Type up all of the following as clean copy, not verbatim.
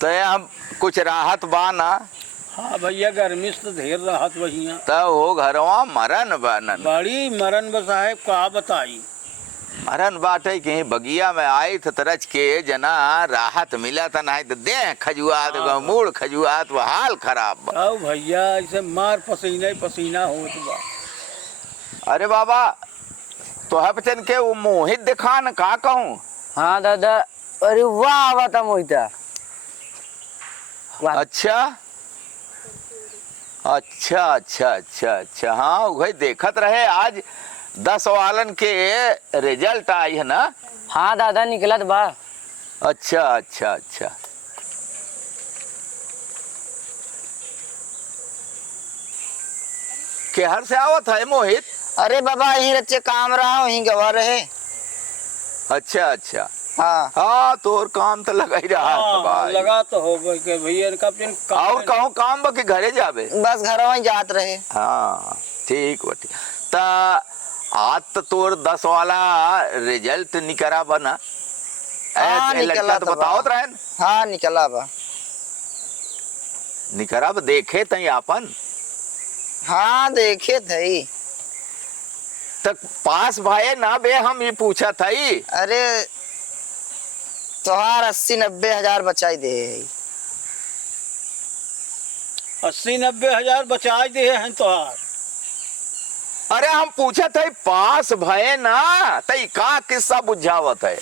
तो हम कुछ राहत बा ना? हाँ भैया, गर्मी से तो ढेर राहत वहिया। तो वो घरवा मरन बनन बड़ी मरन बा साहेब, का बताई। मरन बाटे कहीं बगिया में आई तो तरच के जना राहत मिला था नहीं तो दे खजुआत मूड खजुआत वो हाल खराब बा। अब भैया ऐसे मार पसीना ही पसीना होत बा। अरे बाबा तो हपचन के वो मोहित दिखा न का कहूँ। हाँ दादा, अरे वाह आवता मोहिता। अच्छा अच्छा अच्छा अच्छा अच्छा, हाँ वही देखत रहे आज 10 वालन के रिजल्ट आई है ना। हाँ दादा निकलत बा। अच्छा अच्छा अच्छा, केहर से आवत है मोहित? अरे बाबा यहीं रच्चे काम रहा वहीं गवा रहे। अच्छा अच्छा, हाँ हाँ तोर काम तो लगा ही रहा था भाई। लगा तो हो के भैया और कहूँ काम बा कि घरे जाबे? बस घर वहीं जात रहे। हाँ ठीक बा ठीक। ता आज तो तोर 10 वाला रिजल्ट निकला बना। हाँ, निकला तो तो बताओ बा। रहन हाँ निकला बा। निकला देखे तई आपन हाँ देखे थे। तक पास भाई ना बे, हम ये पूछा थई। अरे तोहार 80-90 हजार बचाई दे। 80-90 हजार बचा दे हैं तोहार। अरे हम पूछा थे पास भय ना तई का किस्सा बुझावत है।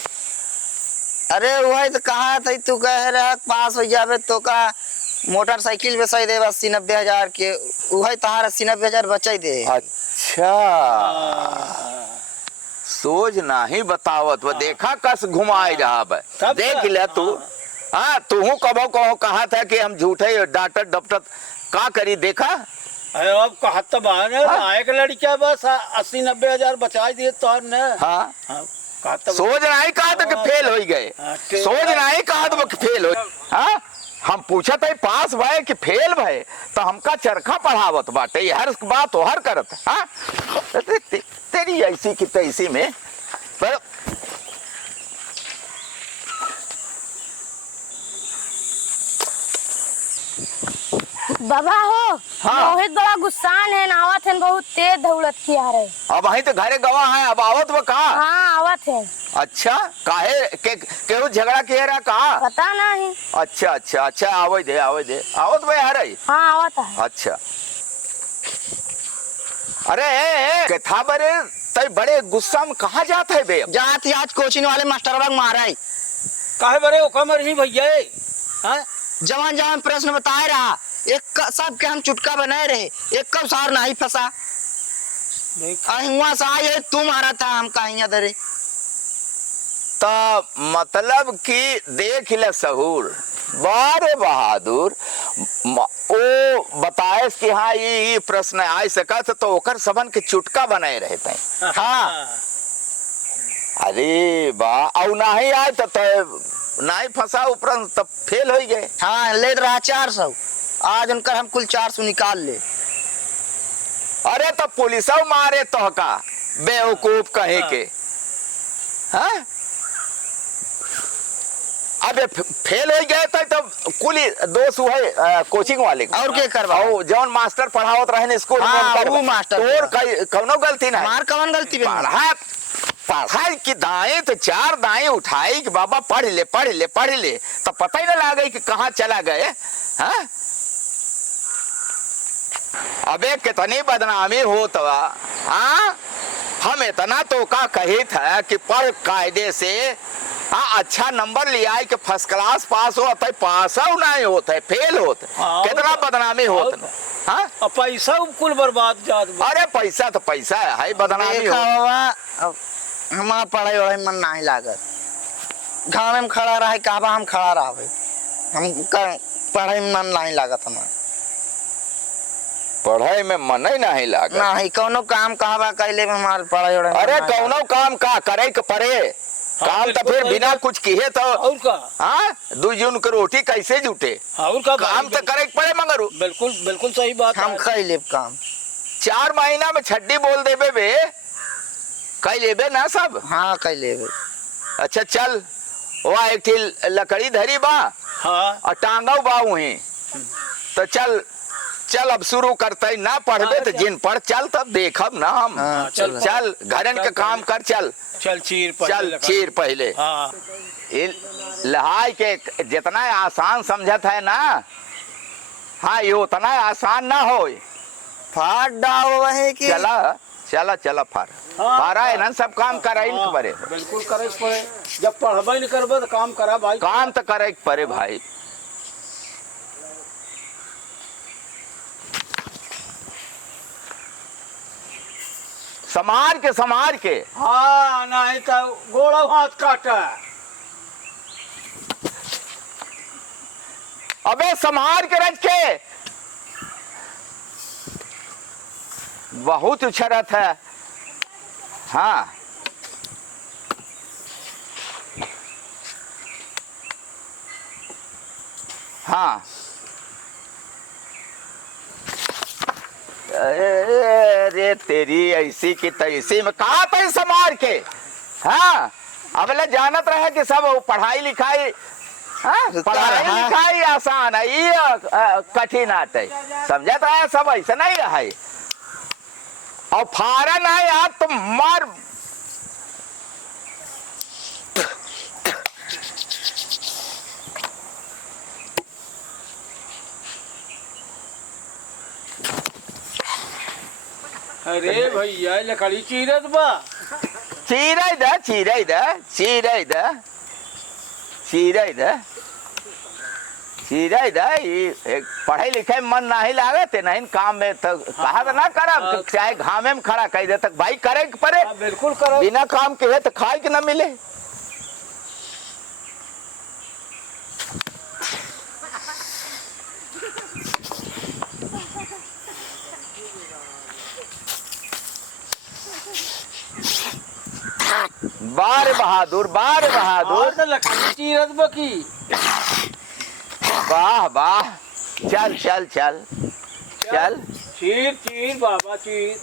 अरे वही तो कहा था तू कह रहा पास हो जावे तो का मोटरसाइकिल बेचाई दे 80-90 हजार के। वही तहार 80-90 हजार बचाई दे। अच्छा सोच नहीं बतावत वो देखा कस घुमाए रहा है। देख ले तू। हाँ तू कबो कहो कहा था कि हम झूठे डांटत डपटत का करी देखा। अब कहत तो बाने लायक लड़का बस 80-90 हजार बचा दिए तोहर ने। हाँ कहत सोच नहीं कहा था कि फेल हो गए। सोच नहीं कहा था कि फेल हो। हाँ हम पूछा था पास भाई कि फेल भाई तो हमका चरखा पढ़ावत बाटे हर बात तो हर करत। हाँ तेरी ऐसी की तैसी में पर बाबा हो। हाँ। मोहित बड़ा गुस्सान है, आवत है, बहुत तेज दौड़त किया रहे। अब वहीं तो घरे गवा है, अब आवत वो कहा? हाँ आवत है। अच्छा काहे केहू झगड़ा किया रहा कहा? पता नहीं। अच्छा अच्छा अच्छा, आवे दे आवत भाई हरे। हाँ आवत है। अच्छा अरे कथा बरे तय बड़े गुस्सा में कहाँ जात है बे? जात आज कोचिंग वाले मास्टर बाग मारा काहे बरे ओकमर ही भैया। हां जवान जवान प्रश्न बताए रहा एक सब के हम चुटका बनाए रहे। एक कब सार नहीं फंसा। अहिवा सा ये तू मारा था हम कहिया दरे। तो मतलब कि देख ले सहूर बारे बहादुर ओ बताए कि हाँ ये प्रश्न आ सका तो ओकर सबन के चुटका बनाए रहते हैं। हाँ अरे वाह और नहीं आए तो नहीं फंसा ऊपर तब फेल हो गए। हाँ ले रहा 400 आज उनकर हम कुल 400 निकाल ले। अरे तो पुलिस मारे तो का बेवकूफ कहे के। हाँ अबे फेल हो गए तो कुल दोष है कोचिंग वाले और के करवाओ जौन मास्टर पढ़ावत रहे स्कूल में। हाँ, वो मास्टर तोर कौनो गलती नहीं। हमार कौन गलती पढ़ाई की दाएं तो 4 दाएं उठाई कि बाबा पढ़ ले तो पता ही ना लगा कि कहाँ चला गए। हाँ अबे कितनी बदनामी हो तो। हाँ हम इतना तो का कही था कि पढ़ कायदे से हाँ अच्छा नंबर लिया है कि फर्स्ट क्लास पास हो पास नहीं होता है फेल होता है। कितना बदनामी होता। हाँ पैसा कुल बर्बाद जात। अरे पैसा तो पैसा है बदनामी हो। हमारा पढ़ाई वढ़ाई मन नहीं लागत। घाम में खड़ा रहे कहबा हम खड़ा रहे। हम पढ़ाई में मन नहीं लागत। हमारा पढ़ाई में मन ही नहीं लागत। नहीं कौनो काम कहबा कैले में हमार पढ़ाई वढ़ाई। अरे कौनो काम का करे के परे काम तो फिर बिना कुछ किए तो और का। हाँ 2 जून की रोटी कैसे जुटे। और का काम तो करे के पड़े मगर बिल्कुल बिल्कुल सही बात। हम कैले काम 4 महीना में छड्डी बोल देबे बे कई लेबे ना सब। हाँ कैले। अच्छा चल वहाँ एक लकड़ी धरी बा हाँ और टांगा बा वहीं। तो चल चल अब शुरू करते ही ना पढ़बे तो जिन पढ़ चल तब देखब ना हम। हाँ, चल चल घरन के काम कर चल। चल चीर पहले चल लगा। चीर पहले। हाँ ये लहाई के जितना आसान समझत है ना, हाँ ये उतना आसान ना हो। फाड़ डाल वही की चला चला चला फार हाँ, फारा है ना, सब काम कराई हाँ, पड़े। बिल्कुल करे के पड़े। जब पढ़बे नहीं करबे तो काम करा भाई। काम तो करे के पड़े भाई। समार के हाँ नहीं तो गोड़ा हाथ काटा। अबे समार के रख के बहुत उछरत है। हाँ हाँ अरे तेरी ऐसी की तैसी में कहा पे समार के। हाँ अब ले जानत रहे कि सब पढ़ाई लिखाई, हाँ पढ़ाई लिखाई आसान है, ये कठिन आते समझत रहे सब ऐसा नहीं है। और फारा नहीं आप तो मार। अरे भैया लकड़ी चीरत बा। चीरे दे चीरे दे चीरे दे चीरे दे चीरे दे। ये पढ़ाई लिखाई मन नहीं लागत नहीं काम में तो कहा तो ना करब, चाहे घामे में खड़ा कह दे तक भाई करे के पड़े। हाँ, बिल्कुल करो। बिना काम के है तो खाए के ना मिले। बार बहादुर बार बहादुर। और तो लकड़ी चीरत बा की। वाह वाह चल चल चल चल। चीर चीर बाबा चीर।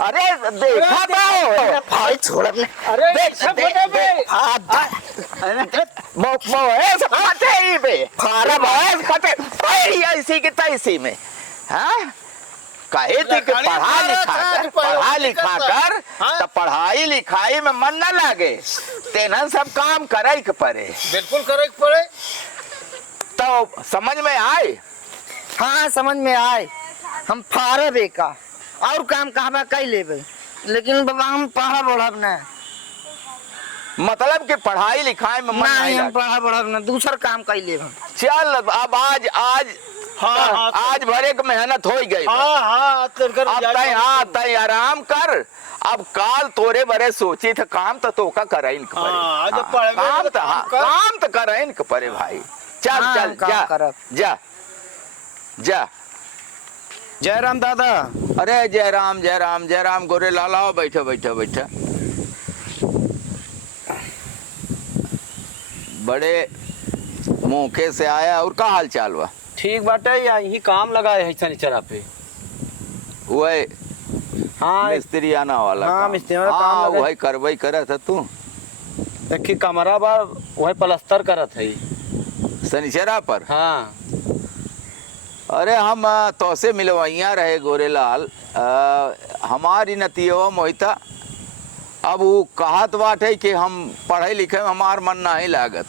अरे देखा तो भाई छोड़ अपने अरे देख, सब देख, बता बे। देख। मोहेश फटे ही बे फारा मोहेश फटे पड़ी ऐसी की तैसी में। हाँ कहे थे कि पढ़ा लिखा कर तो पढ़ाई लिखाई में मन न लगे तेना सब काम करे के पड़े। बिल्कुल करे के पड़े। तो समझ में आए। हाँ समझ में आए। हम फारे बेका और काम कहा कई लेबे, लेकिन बाबा हम पढ़ा बढ़ब ना। मतलब कि पढ़ाई लिखाई में मन नहीं नहीं हम लगे। पढ़ा बढ़ब ना, दूसर काम कई लेब हम। चल अब आज आज हाँ हाँ आज भरे की मेहनत हो गई। हाँ हाँ कर अब तय हाँ तय आराम कर। अब काल तोरे बरे सोची थे काम तो का करे इनके परे। हाँ, आज हाँ, पढ़बे काम तो तो हाँ, काम कर। काम तो करे इनके परे भाई। चल हाँ, चल काम जा करब। जा जा। जयराम दादा। अरे जय राम जय राम जय राम गोरे लाला बैठो बैठो बैठो। बड़े मौके से आया और का हाल चाल हुआ। ठीक बाटे यही काम लगाए है शनिचरा पे। वही हाँ मिस्त्री आना वाला हाँ, काम। मिस्त्री वाला काम हाँ लगा। वही करवाई करे था तू देखी कमरा बा वही प्लास्टर करत है। शनिचरा पर। हाँ अरे हम तो से मिलवैया रहे गोरेलाल। हमारी नतियवा मोहिता अब वो कहत बाटे कि हम पढ़े लिखे में हमार मन नहीं लागत।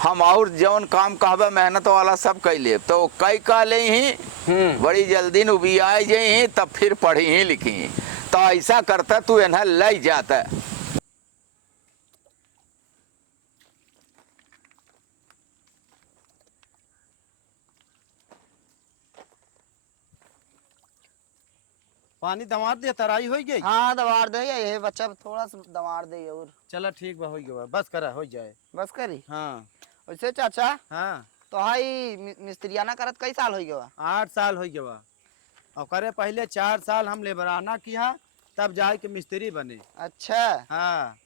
हम और जौन काम कहबे मेहनत वाला सब कैले तो कई काले ही बड़ी जल्दी नुबी आए जाई तब फिर पढ़ी ही लिखी। तो ऐसा करता तू इन्हें ले जाता। पानी दवार दे तराई हो गई। हाँ दवार दे ये बच्चा थोड़ा सा दवार दे और चला ठीक बा हो गया बस करा हो जाए। बस करी। हाँ वैसे चाचा हाँ तो हाई मिस्त्रियाना करत कई साल हो गया। 8 साल हो गया और करे पहले 4 साल हम लेबराना किया तब जाए के मिस्त्री बने। अच्छा हाँ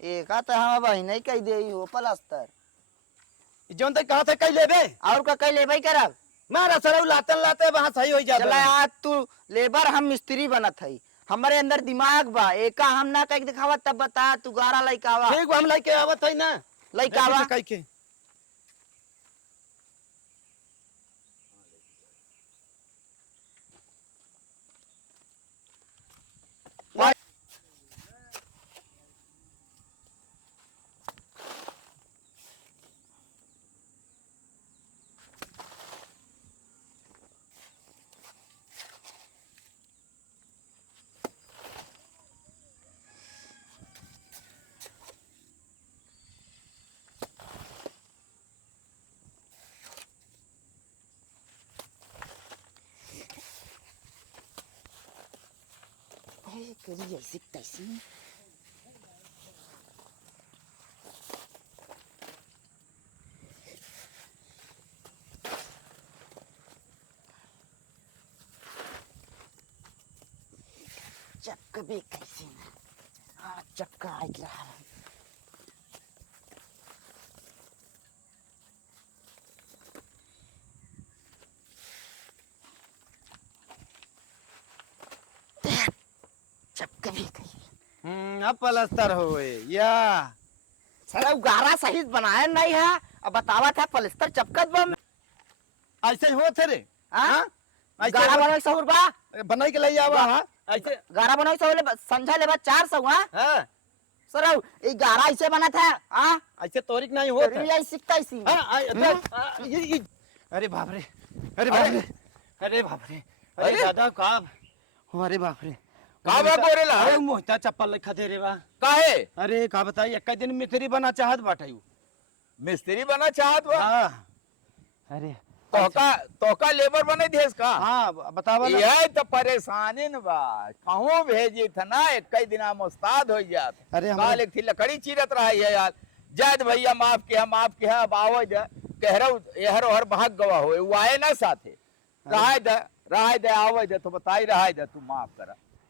एक तो हम बही नहीं कही दे हो प्लास्टर। जोन तक कहा था कई लेबे और का कई लेबई करब मारा सरौ लातन लाते वहां सही हो जाबे। चला आज तू लेबर हम मिस्त्री बनत हई हमारे अंदर दिमाग बा एका हम ना कह दिखावा तब बता तू गारा लइकावा ठीक हम लेके आवत है ना लइकावा कह के करी ऐसी तैसी चक्का भी कैसी हाँ चक्का आ रहा है चक्का भी कैसी अब पलस्तर होए या साला गारा सही बनाया नहीं है अब बतावा था पलस्तर चपकत बम ऐसे हो थे रे हाँ ऐसे गारा बनाई सहूर बा बनाई के लई आवा हां ऐसे गारा बनाई सहूर समझा ले बा 400 हां हां सर ये गारा ऐसे बना था हाँ ऐसे तोरिक नहीं होत है यही सीखता इसी ये अरे बाप रे अरे बाप रे अरे बाप रे अरे दादा का अरे बाप रे का बा गोरेला अरे मोहता चप्पल लिखा दे रे बा काहे अरे का बताई एक दिन मिस्त्री बना चाहत बाटायू मिस्त्री बना चाहत बा हां अरे तोका लेबर बने देश का हां बतावा ना ये तो परेशानी न बा कहूं भेजी था ना एक कई दिना मुस्ताद हो जात अरे काल एक थी लकड़ी चीरत रहा है यार जैद भैया माफ किया अब आओ जा कहरो यहर और भाग गवा हो वो आए ना साथे रहा दे आओ दे तो बताई रहा दे तू माफ करा